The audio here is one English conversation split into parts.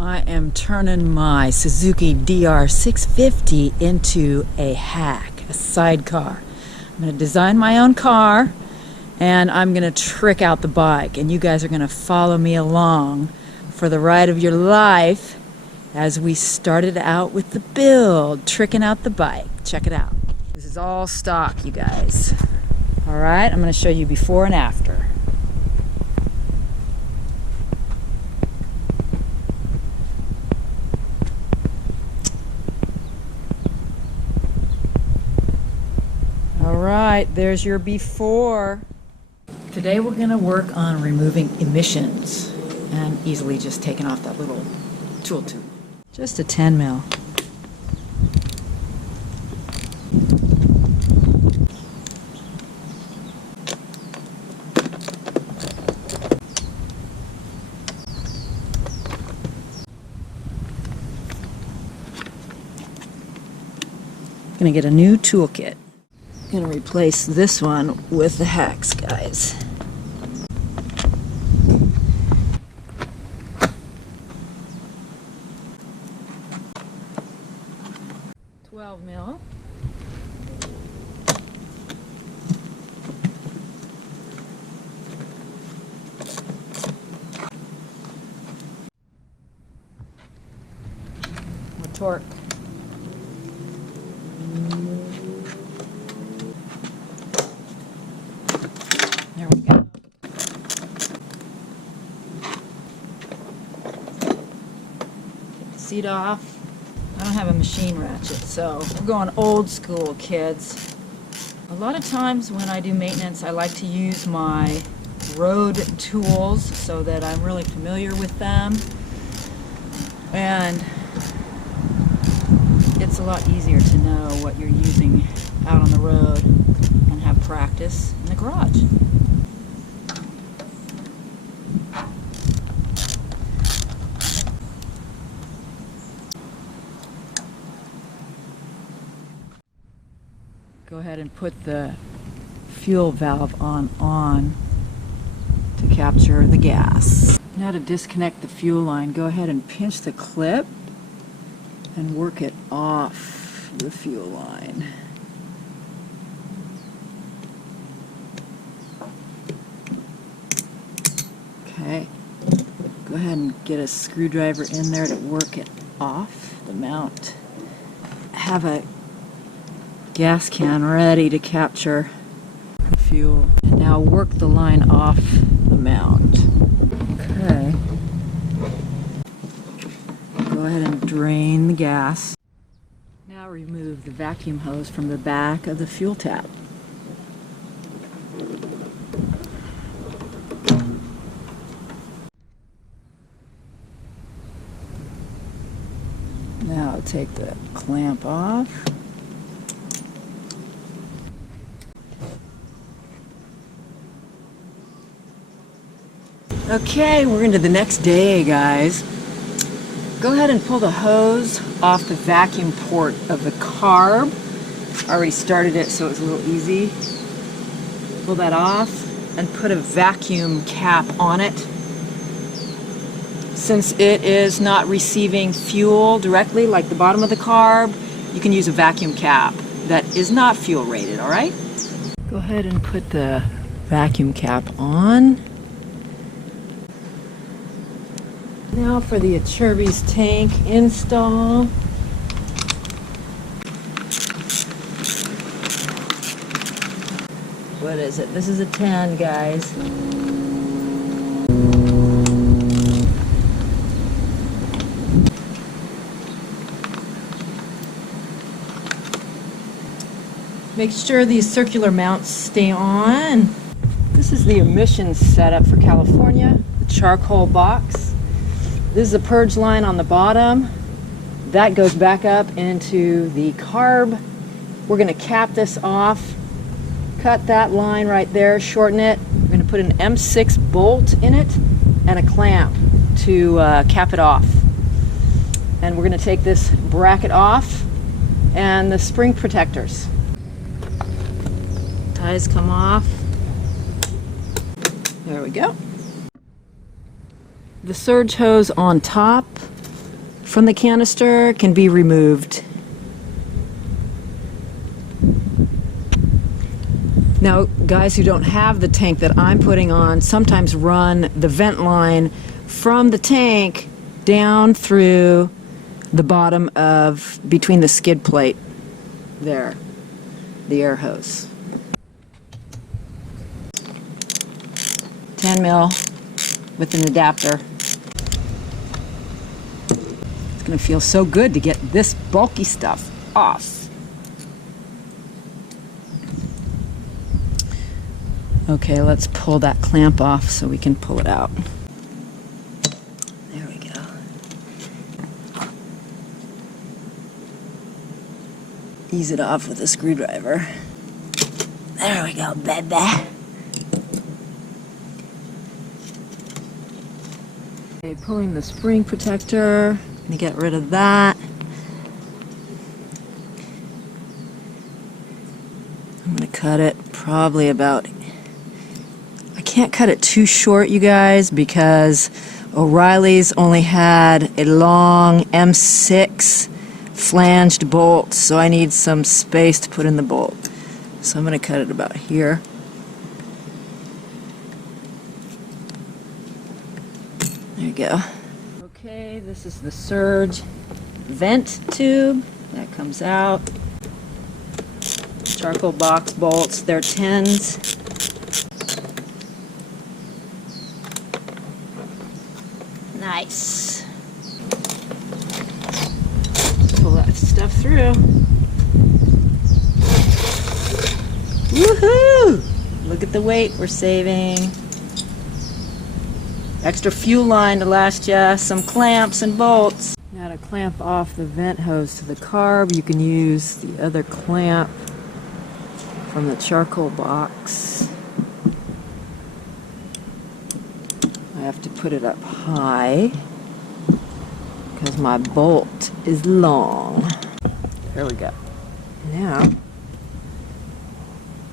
I am turning my Suzuki DR650 into a hack, a sidecar. I'm going to design my own car and I'm going to trick out the bike, and you guys are going to follow me along for the ride of your life as we started out with the build, tricking out the bike. Check it out. This is all stock, you guys. Alright, I'm going to show you before and after. Alright, there's your before. Today we're going to work on removing emissions and easily just taking off that little tool tube. Just a 10 mil. Gonna get a new toolkit. Gonna replace this one with the hex, guys. $12 mil. More torque. There we go. Get the seat off. I don't have a machine ratchet, so we're going old school, kids. A lot of times when I do maintenance, I like to use my road tools so that I'm really familiar with them. And it's a lot easier to know what you're using out on the road and have practice in the garage. Go ahead and put the fuel valve on to capture the gas. Now to disconnect the fuel line, go ahead and pinch the clip and work it off the fuel line. Okay, go ahead and get a screwdriver in there to work it off the mount. Have a gas can ready to capture the fuel. And now work the line off the mount. Okay. Go ahead and drain the gas. Now remove the vacuum hose from the back of the fuel tap. Now take the clamp off. Okay, we're into the next day, guys. Go ahead and pull the hose off the vacuum port of the carb. I already started it, so it's a little easy. Pull that off and put a vacuum cap on it. Since it is not receiving fuel directly, like the bottom of the carb, you can use a vacuum cap that is not fuel rated, all right? Go ahead and put the vacuum cap on. Now for the Acerbis tank install. What is it? This is a 10, guys. Make sure these circular mounts stay on. This is the emissions setup for California, the charcoal box. This is a purge line on the bottom. That goes back up into the carb. We're going to cap this off, cut that line right there, shorten it. We're going to put an M6 bolt in it and a clamp to cap it off. And we're going to take this bracket off and the spring protectors. Ties come off. There we go. The surge hose on top from the canister can be removed. Now, guys who don't have the tank that I'm putting on sometimes run the vent line from the tank down through the bottom of, between the skid plate there, the air hose. 10 mil with an adapter. It's going to feel so good to get this bulky stuff off. Okay, let's pull that clamp off so we can pull it out. There we go. Ease it off with a screwdriver. There we go, baby. Okay, pulling the spring protector. Gonna get rid of that. I'm gonna cut it probably about, I can't cut it too short, you guys, because O'Reilly's only had a long M6 flanged bolt, so I need some space to put in the bolt. So I'm going to cut it about here. There you go. Okay, this is the surge vent tube that comes out. Charcoal box bolts, they're 10s. Nice. Pull that stuff through. Woohoo! Look at the weight we're saving. Extra fuel line to last you, some clamps and bolts. Now to clamp off the vent hose to the carb, you can use the other clamp from the charcoal box. I have to put it up high because my bolt is long. There we go. Now,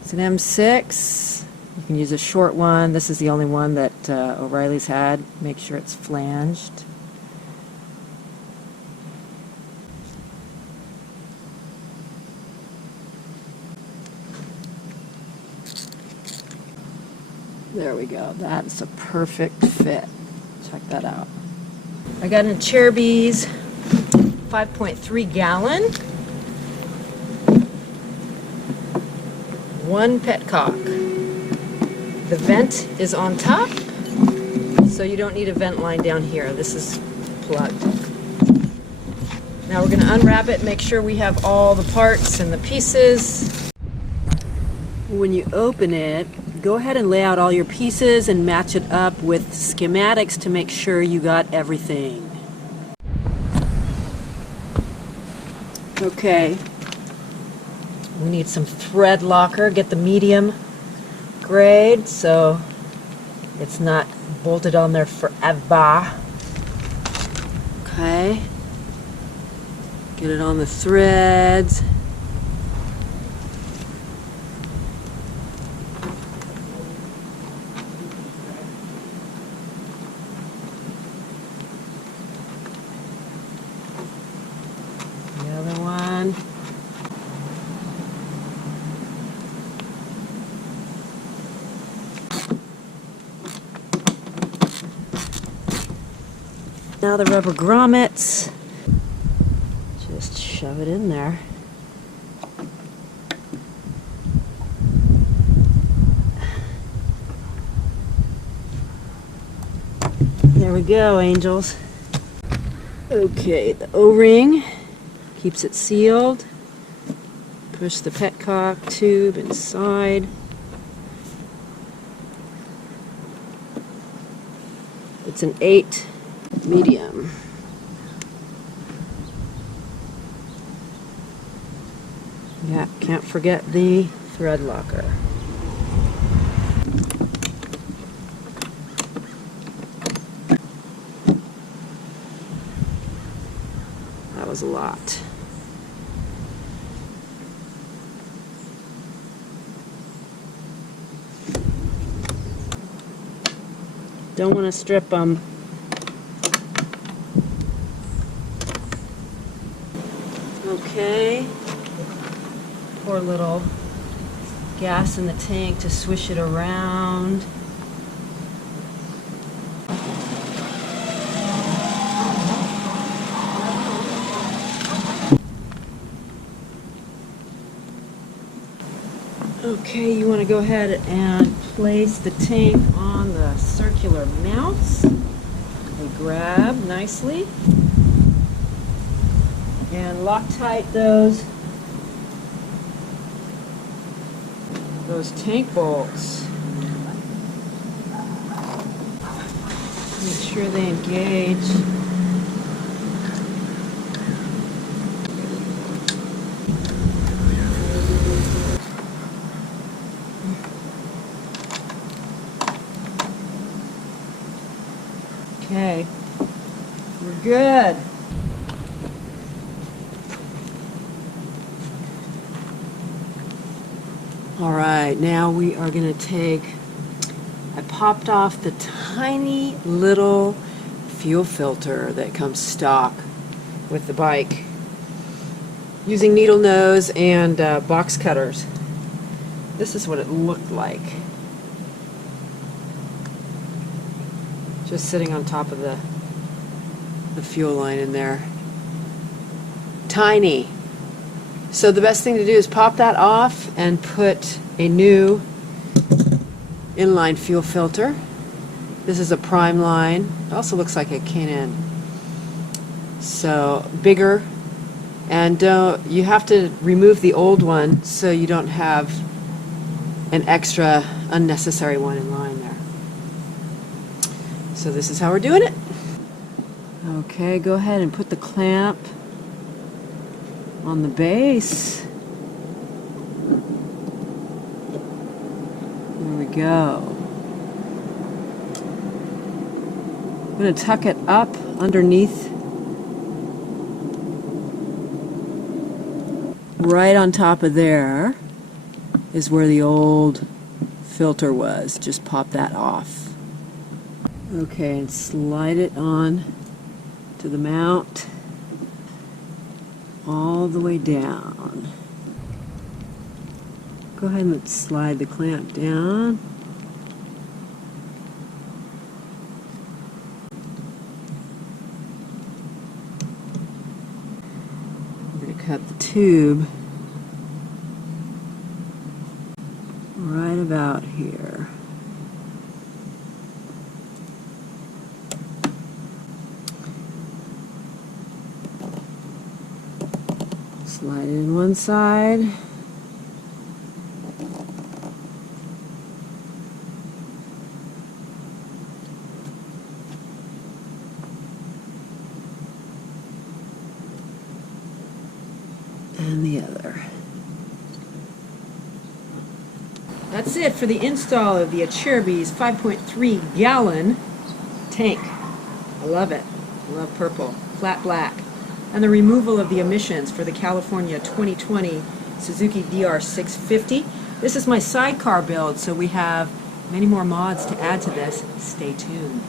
it's an M6. You can use a short one. This is the only one that O'Reilly's had. Make sure it's flanged. There we go. That's a perfect fit. Check that out. I got an Acerbis 5.3 gallon. One petcock. The vent is on top, so you don't need a vent line down here. This is plugged. Now we're going to unwrap it, make sure we have all the parts and the pieces. When you open it, go ahead and lay out all your pieces and match it up with schematics to make sure you got everything. Okay, we need some thread locker. Get the medium grade so it's not bolted on there forever. Okay, get it on the threads. The other one. Now the rubber grommets, just shove it in there. There we go, angels. Okay, the O-ring keeps it sealed. Push the petcock tube inside. It's an 8 medium. Yeah, can't forget the thread locker. That was a lot. Don't want to strip them. Okay. Pour a little gas in the tank to swish it around. Okay, you want to go ahead and place the tank on the circular mounts. They grab nicely. And Loctite those tank bolts. Make sure they engage. Okay, we're good. All right, now we are going to take, I popped off the tiny little fuel filter that comes stock with the bike using needle nose and box cutters. This is what it looked like. Just sitting on top of the fuel line in there. Tiny. So the best thing to do is pop that off and put a new inline fuel filter. This is a prime line. It also looks like a Can-Am. So bigger, and you have to remove the old one so you don't have an extra unnecessary one in line there. So this is how we're doing it. Okay, go ahead and put the clamp on the base. There we go. I'm going to tuck it up underneath, right on top of there is where the old filter was. Just pop that off. Okay, and slide it on to the mount all the way down. Go ahead and slide the clamp down. I'm going to cut the tube right about here. Slide it in one side. And the other. That's it for the install of the Acerbis 5.3 gallon tank. I love it. I love purple, flat black. And the removal of the emissions for the California 2020 Suzuki DR650. This is my sidecar build, so we have many more mods to add to this. Stay tuned.